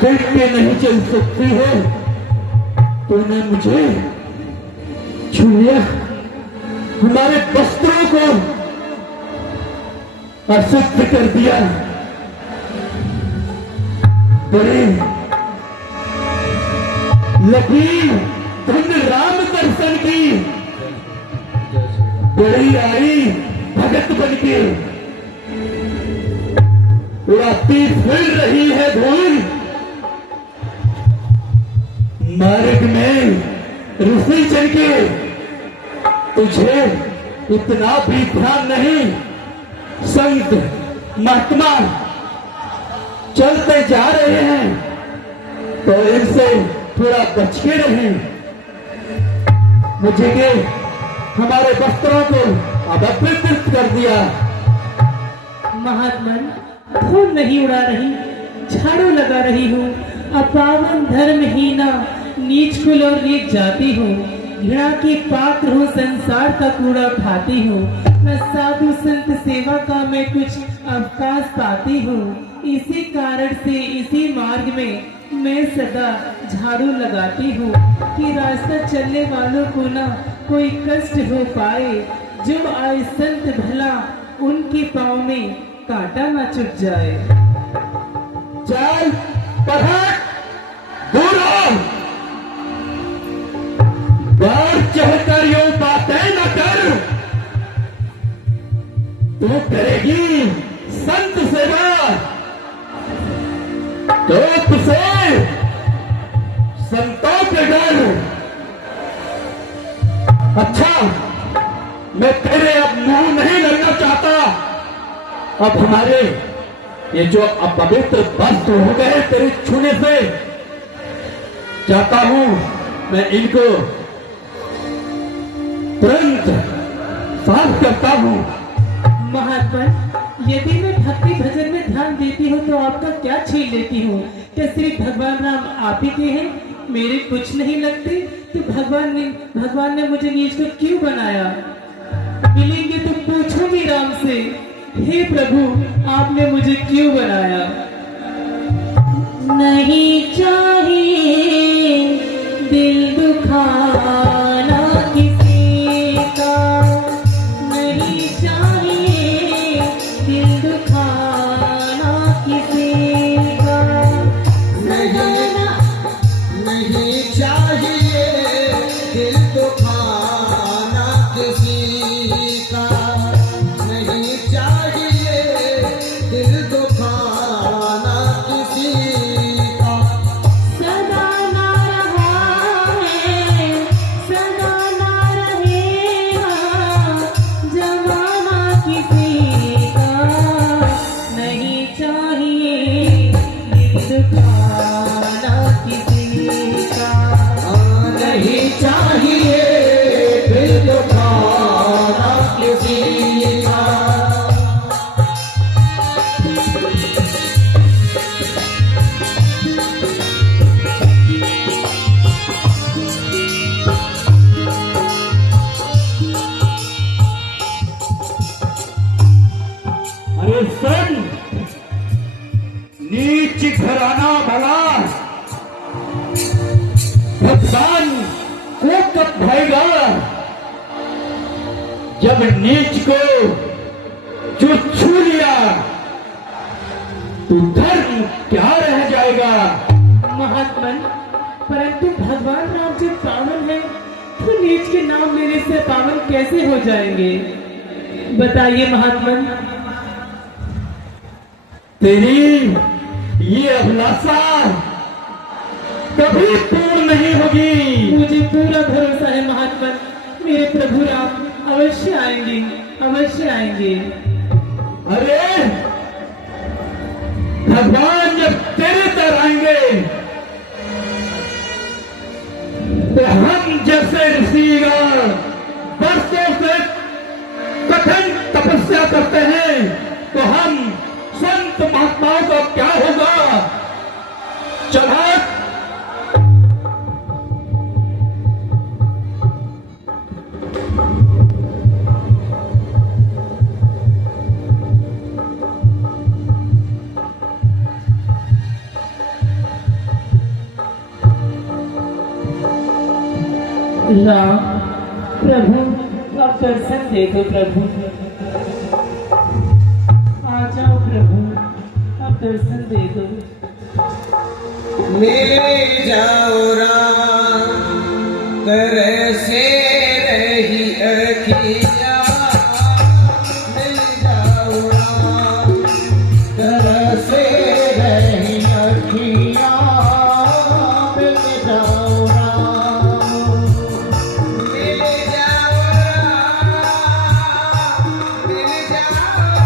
देख के नहीं चल सकती है। तूने मुझे छू लिया, हमारे वस्त्रों को अशुद्ध कर दिया। बड़ी लकी धन्य राम दर्शन की, बड़ी आई भगत बनके, उड़ाती फिर रही है धूल। मार्ग में ऋषि चल के, तुझे इतना भी ध्यान नहीं। संत महात्मा चलते जा रहे हैं तो इनसे थोड़ा बच के रहें। मुझे के हमारे वस्त्रों को अपवित्र कर दिया। महात्मन, फूल नहीं उड़ा रही, झाड़ू लगा रही हूँ। अपावन धर्महीना, नीच कुल और नीच जाती हूँ। घृणा की पात्र हूँ, संसार का कूड़ा उठाती हूँ। मैं साधु संत सेवा का मैं कुछ अवकाश पाती हूँ। इसी कारण से इसी मार्ग में मैं सदा झाड़ू लगाती हूँ कि रास्ता चलने वालों को ना कोई कष्ट हो पाए। जो आए संत भला, उनके पाँव में कांटा ना चुभ जाए। चल पढ़, दूर हो। बार चढ़कर यूं बातें न कर। तू करेगी संत सेवा तो तुझे संतों के डर। अच्छा, मैं तेरे अब मुंह नहीं लगना चाहता। अब हमारे ये जो अपवित्र वस्त्र हो गए तेरे छूने से, चाहता हूं मैं इनको तुरंत साफ करता हूं। महात्मन, यदि मैं भक्ति भजन में ध्यान देती हूँ तो आपका क्या छीन लेती हूँ? क्या सिर्फ भगवान राम आप ही के हैं, मेरे कुछ नहीं लगते? तो भगवान ने मुझे नीच को क्यों बनाया? मिलेंगे तो पूछूंगी राम से, हे प्रभु आपने मुझे क्यों बनाया? नहीं चाहिए दिल दुखाना किसी का, नहीं चाहिए दिल दुखाना किसी का। नहीं चाहिए दिल दुखाना किसी का, नहीं चाहिए दिल दुखाना किसी का। सदा ना रहा है, सदा ना रहेगा जमाना किसी का। नहीं चाहिए दिल दुखाना किसी का। नहीं चाहिए दिल दुखाना किसी का। अरे सुन, नीच घराना भला भगवान को कब भाएगा? जब नीच को जो छू लिया तो धर्म क्या रह जाएगा? महात्मन, परंतु भगवान राम जो पावन है तो नीच के नाम लेने से पावन कैसे हो जाएंगे? बताइए महात्मन। तेरी ये अभिलाषा कभी पूर्ण नहीं होगी। मुझे पूरा भरोसा है महात्मन, मेरे प्रभु राम अवश्य आएंगे, अवश्य आएंगे। अरे भगवान जब तेरे तर आएंगे तो हम जैसे ऋषिगण वर्षों से कठिन तपस्या करते हैं तो हम संत महात्माओं का क्या होगा? चला राम प्रभु आप दर्शन दे दो प्रभु, आ जाओ प्रभु आप दर्शन दे दो। मिल जाओ राम तरसे रही अखियाँ, मिल जाओ राम तरसे रही अखियाँ, मिल जाओ राम, मिल जाओ राम, मिल जाओ राम,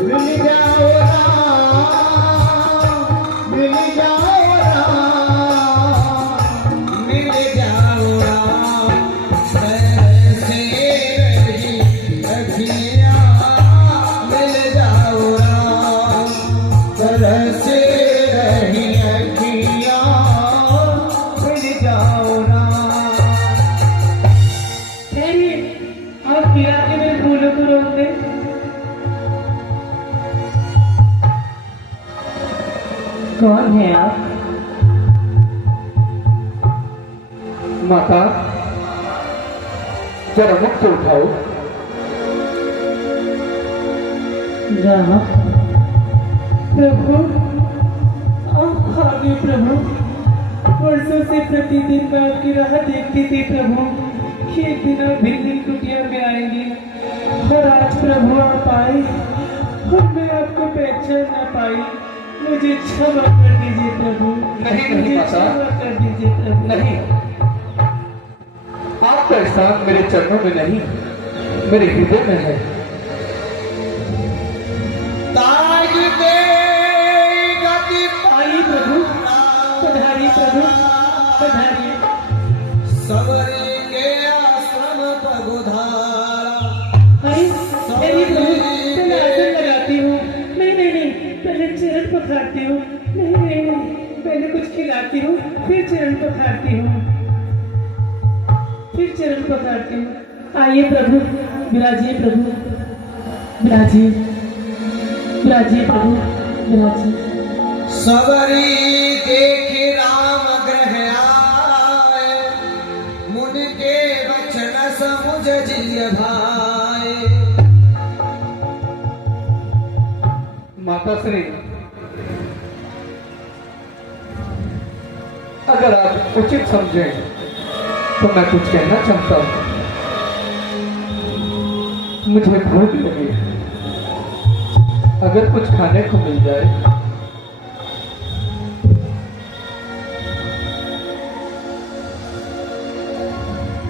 मिल जाओ राम, मिल जाओ राम, मिल जाओ राम, तरसे रही अखियाँ, मिल जाओ राम, तरसे रही अखियाँ, मिल जाओ राम। ठहरिए, आप फिर आके मेरे फूलों को रोक दें। कौन है आप? माता जरा मुख तो उठाओ। राम प्रभु आप आ गए प्रभु, वर्षों से प्रतिदिन मैं आपकी राह देखती थी प्रभु कि एक दिन आप भिन्न कुटिया में आएंगे, और आज प्रभु आप आए और मैं आपको पहचान ना पाई। मुझे क्षमा कर दीजिए प्रभु, नहीं, मुझे माता। क्षमा कर दीजिए प्रभु। नहीं, आपका एहसान मेरे चरणों में नहीं, मेरे हृदय में है। ताज दे गति आइए प्रभु, पधारिए प्रभु, पधारिए। सबरी के आश्रम पगुधारा, अरे मेरी प्रभु, पहले आसन लगाती हूँ। नहीं नहीं नहीं, पहले चरण पखारती हूँ। नहीं नहीं नहीं, पहले कुछ खिलाती हूँ, फिर चरण पखारती हूँ, फिर चरण पखारती हूँ। आइए प्रभु, विराजिए प्रभु, विराजिए, विराजिए प्रभु, विराजिए। सबरी देख राम ग्रह आए, मुन के वचन समुझ जिय भाए। माता श्री, अगर आप उचित समझें तो मैं कुछ कहना चाहता हूं। मुझे भूख लगी है, अगर कुछ खाने को मिल जाए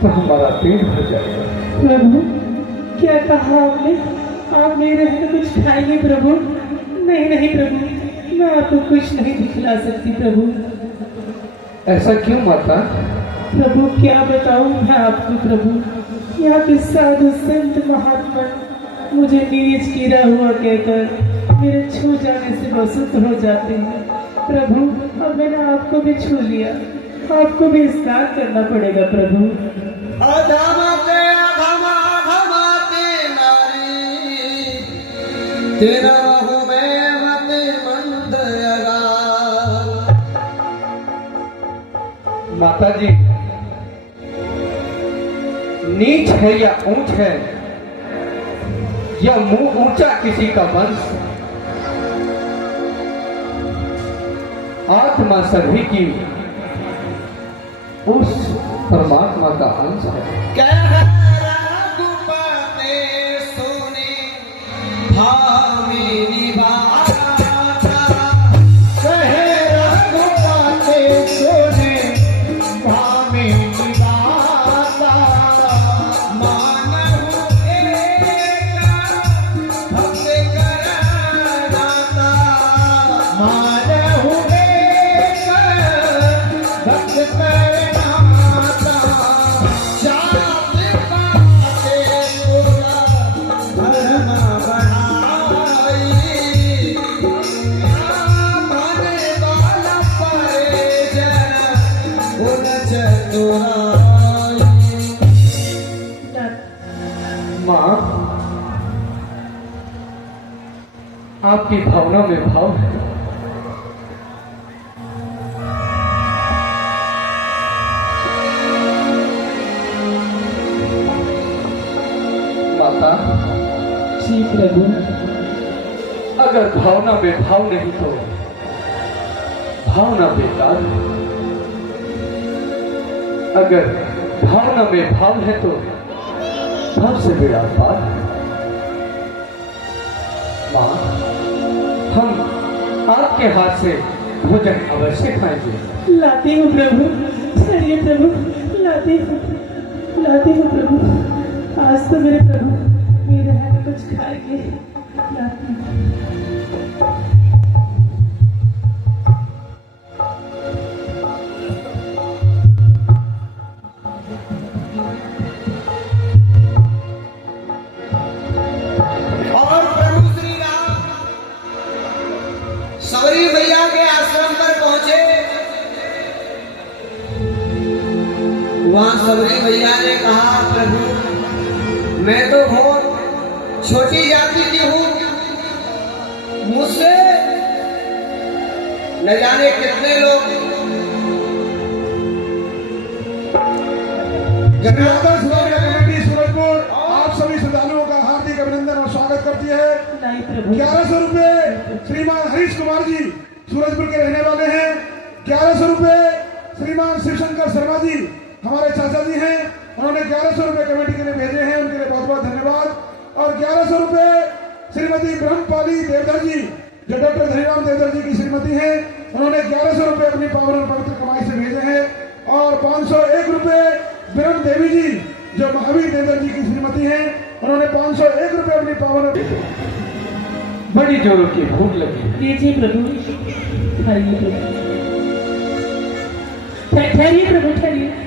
तो हमारा पेट भर जाएगा। प्रभु क्या कहा आपने? आप नहीं रहते कुछ खाएंगे प्रभु? नहीं नहीं प्रभु, मैं आपको कुछ नहीं दिखला सकती प्रभु। ऐसा क्यों माता? प्रभु क्या बताऊं मैं आपको प्रभु, यहाँ के साधु संत महात्मा मुझे नीच गिरा हुआ कहकर मेरे छू जाने से वसुत हो जाते हैं। प्रभु अब मैंने आपको भी छू लिया, आपको भी स्नान करना पड़ेगा प्रभु। अधमते अधमाते नारी, तेरा हूँ मैं मत मंद अगार। माता जी, नीच है या ऊंच है या मुंह ऊंचा किसी का वंश, आत्मा सभी की उस परमात्मा का अंश है। कह रघुपते सुने भामिनी बाता, कह रघुपते सुने भामिनी बाता। मानहु एक भक्त करदाता, मानहु एक भक्त करदाता। जात पाते पूरा धर्म बढ़ाई, माने वाला परिजन उन चतुराई। माँ, आपकी भावना में भाव है। प्रभु। अगर भावना में भाव नहीं तो भावना बेकार है। अगर भावना में भाव है तो भाव से बेड़ा पार है। मां, हम आपके हाथ से भोजन अवश्य खाएंगे। लाती हूँ प्रभु, चलिए प्रभु, लाती हूँ प्रभु। आज तो मेरे प्रभु मेरे हाथ में कुछ खाएंगे। लाती हूँ। और प्रभु श्री राम सबरी मैया के आश्रम पर पहुंचे। वहां सबरी मैया ने कहा, प्रभु मैं तो बहुत छोटी जाति की हूं, मुझसे न जाने कितने लोग जगन्नाथ कमेटी सूरजपुर आप सभी श्रद्धालुओं का हार्दिक अभिनंदन और स्वागत करती है। नहीं प्रभु। 1100 रुपए श्रीमान हरीश कुमार जी सूरजपुर के रहने वाले हैं। 1100 रुपए श्रीमान शिवशंकर शर्मा जी हमारे चाचा जी हैं, उन्होंने 1100 रुपए कमेटी के लिए भेजे हैं, उनके लिए बहुत बहुत धन्यवाद। और 1100 रुपए श्रीमती ब्रह्मपाली देवधर जी जो डॉक्टर धनीराम देवधर जी की श्रीमती हैं, उन्होंने 1100 रुपए अपनी पावन और पवित्र कमाई से भेजे हैं। और 501 रुपए ब्रह्म देवी जी जो महावीर देवधर जी की श्रीमती हैं, उन्होंने 501 रुपए अपनी पावन। बड़ी जोरों की भूख लगी। लीजिए प्रभु, खाइए प्रभु। ठहरिए प्रभु, ठहरिए।